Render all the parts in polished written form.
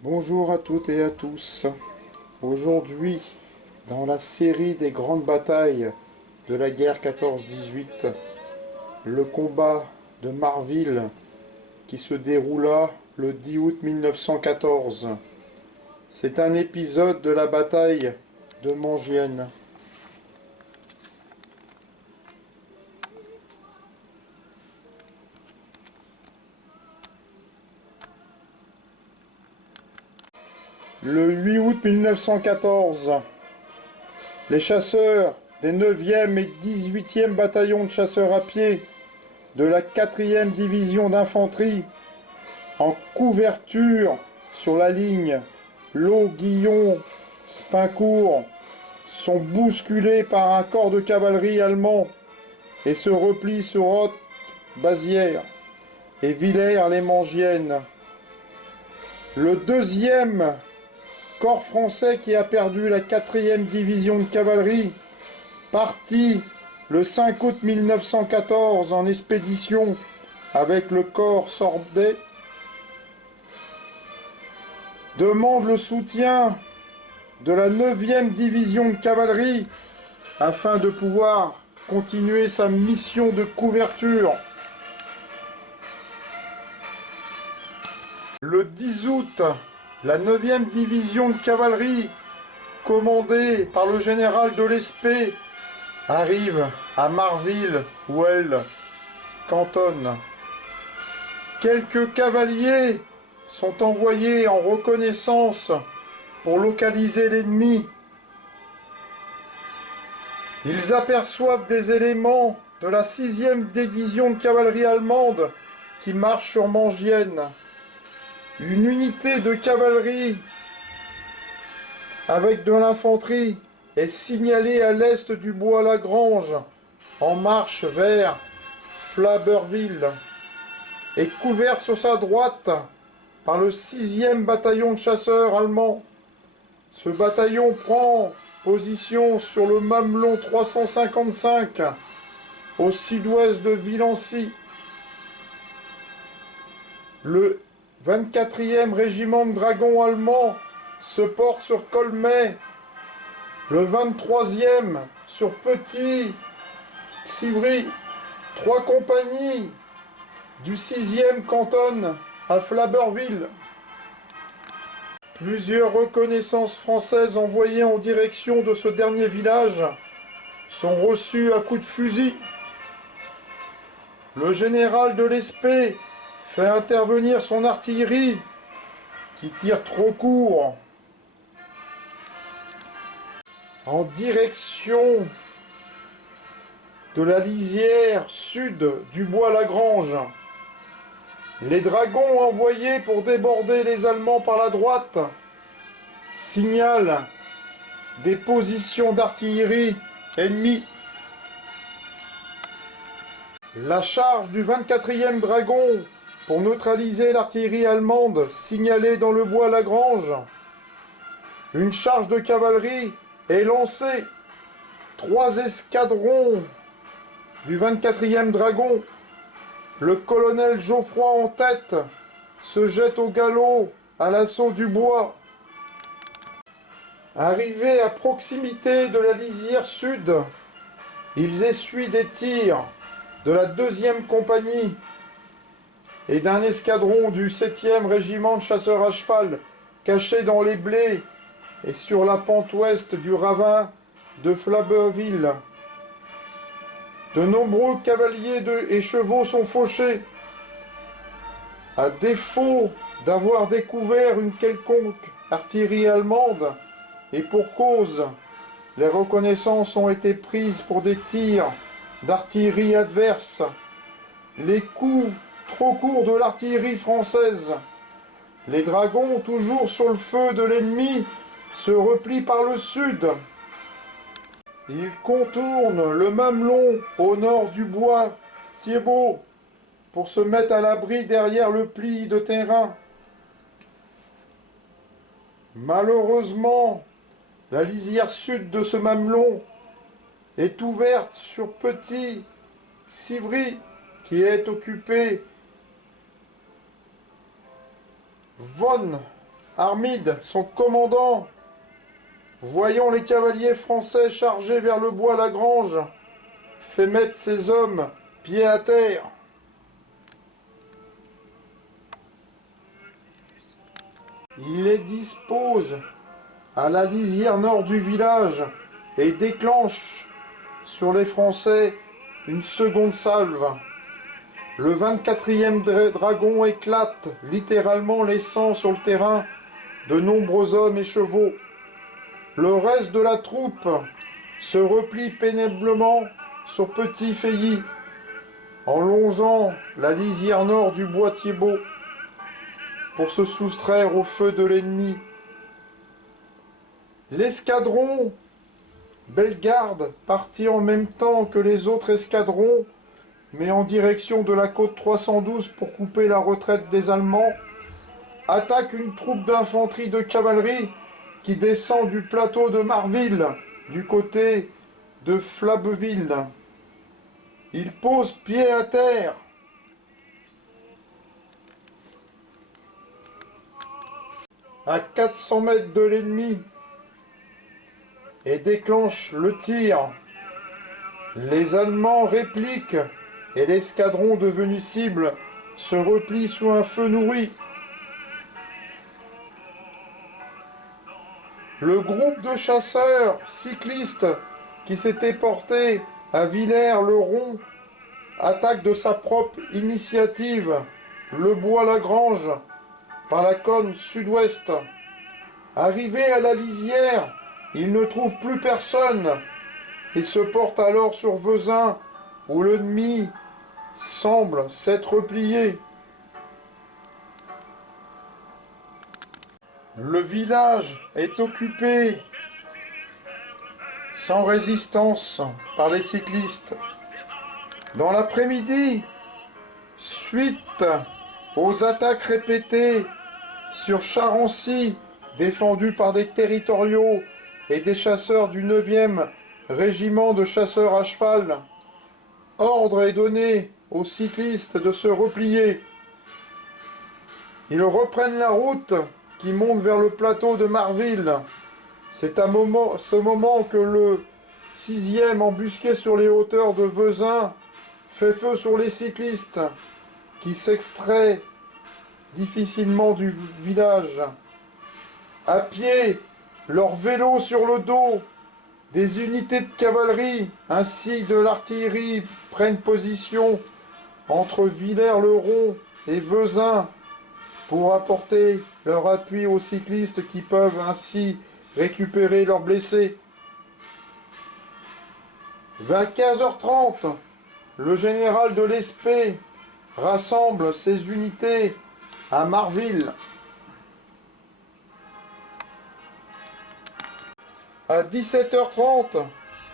Bonjour à toutes et à tous. Aujourd'hui, dans la série des grandes batailles de la guerre 14-18, le combat de Marville qui se déroula le 10 août 1914. C'est un épisode de la bataille de Mangienne. Le 8 août 1914, les chasseurs des 9e et 18e bataillons de chasseurs à pied de la 4e division d'infanterie en couverture sur la ligne Lot-Guillon-Spincourt sont bousculés par un corps de cavalerie allemand et se replient sur Haute-Bazière et Villers-les-Mangiennes. Le 2e corps français qui a perdu la 4e division de cavalerie, parti le 5 août 1914 en expédition avec le corps Sordet, demande le soutien de la 9e division de cavalerie afin de pouvoir continuer sa mission de couverture. Le 10 août, la 9e division de cavalerie, commandée par le général de Lespée, arrive à Marville où elle cantonne. Quelques cavaliers sont envoyés en reconnaissance pour localiser l'ennemi. Ils aperçoivent des éléments de la 6e division de cavalerie allemande qui marche sur Mangienne. Une unité de cavalerie avec de l'infanterie est signalée à l'est du bois Lagrange, en marche vers Flabberville, et couverte sur sa droite par le 6e bataillon de chasseurs allemands. Ce bataillon prend position sur le mamelon 355, au sud-ouest de Villancy. Le 24e régiment de dragons allemands se porte sur Colmay, le 23e sur Petit Civry. 3 compagnies du 6e canton à Flabberville. Plusieurs reconnaissances françaises envoyées en direction de ce dernier village sont reçues à coups de fusil. Le général de Lespée fait intervenir son artillerie qui tire trop court en direction de la lisière sud du bois Lagrange. Les dragons envoyés pour déborder les Allemands par la droite signalent des positions d'artillerie ennemies. La charge du 24e dragon pour neutraliser l'artillerie allemande signalée dans le bois Lagrange. Une charge de cavalerie est lancée. 3 escadrons du 24e dragon, le colonel Geoffroy en tête, se jette au galop à l'assaut du bois. Arrivés à proximité de la lisière sud, ils essuient des tirs de la 2e compagnie et d'un escadron du 7e régiment de chasseurs à cheval caché dans les blés et sur la pente ouest du ravin de Flabberville. De nombreux cavaliers et chevaux sont fauchés. À défaut d'avoir découvert une quelconque artillerie allemande, et pour cause, les reconnaissances ont été prises pour des tirs d'artillerie adverse. Les coups trop courts de l'artillerie française. Les dragons, toujours sur le feu de l'ennemi, se replient par le sud. Ils contournent le mamelon au nord du bois Thiebaud pour se mettre à l'abri derrière le pli de terrain. Malheureusement, la lisière sud de ce mamelon est ouverte sur Petit Civry qui est occupé. Von Armide, son commandant, voyant les cavaliers français charger vers le bois Lagrange, fait mettre ses hommes pied à terre. Il les dispose à la lisière nord du village et déclenche sur les Français une seconde salve. Le 24e dragon éclate, littéralement laissant sur le terrain de nombreux hommes et chevaux. Le reste de la troupe se replie péniblement sur Petit Feilly, en longeant la lisière nord du bois Thiébaut, pour se soustraire au feu de l'ennemi. L'escadron Bellegarde partit en même temps que les autres escadrons, mais en direction de la côte 312 pour couper la retraite des Allemands, attaque une troupe d'infanterie de cavalerie qui descend du plateau de Marville, du côté de Flabeville. Il pose pied à terre. À 400 mètres de l'ennemi et déclenche le tir. Les Allemands répliquent et l'escadron devenu cible se replie sous un feu nourri. Le groupe de chasseurs cyclistes qui s'était porté à Villers-le-Rond attaque de sa propre initiative le bois Lagrange par la cône sud-ouest. Arrivé à la lisière, il ne trouve plus personne et se porte alors sur Vezin où l'ennemi semble s'être replié. Le village est occupé sans résistance par les cyclistes. Dans l'après-midi, suite aux attaques répétées sur Charancy, défendues par des territoriaux et des chasseurs du 9e régiment de chasseurs à cheval, ordre est donné aux cyclistes de se replier. Ils reprennent la route qui monte vers le plateau de Marville. C'est à ce moment que le 6e, embusqué sur les hauteurs de Vezin, fait feu sur les cyclistes qui s'extraient difficilement du village. À pied, leurs vélos sur le dos, des unités de cavalerie ainsi que de l'artillerie prennent position entre Villers-le-Rond et Vezin pour apporter leur appui aux cyclistes qui peuvent ainsi récupérer leurs blessés. Vers 15h30, le général de l'Espée rassemble ses unités à Marville. À 17h30,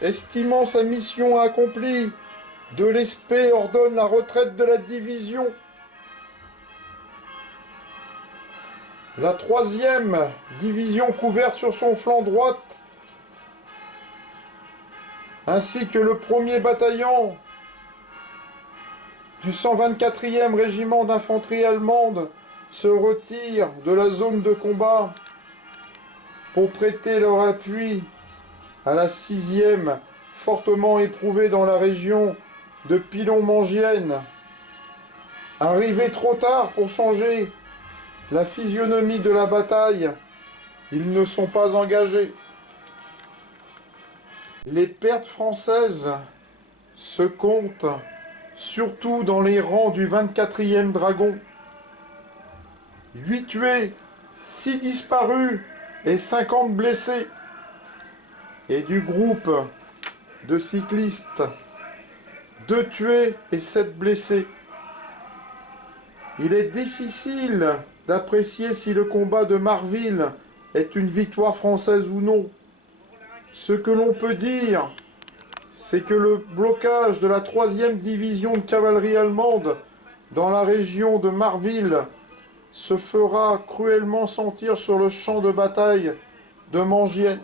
estimant sa mission accomplie, de l'Espée ordonne la retraite de la division. La 3e division couverte sur son flanc droite, ainsi que le 1er bataillon du 124e régiment d'infanterie allemande se retirent de la zone de combat pour prêter leur appui à la 6e, fortement éprouvée dans la région de Pilon-Mangienne. Arrivés trop tard pour changer la physionomie de la bataille, ils ne sont pas engagés. Les pertes françaises se comptent surtout dans les rangs du 24e dragon. 8 tués, 6 disparus et 50 blessés. Et du groupe de cyclistes, 2 tués et 7 blessés. Il est difficile d'apprécier si le combat de Marville est une victoire française ou non. Ce que l'on peut dire, c'est que le blocage de la 3e division de cavalerie allemande dans la région de Marville se fera cruellement sentir sur le champ de bataille de Mangienne.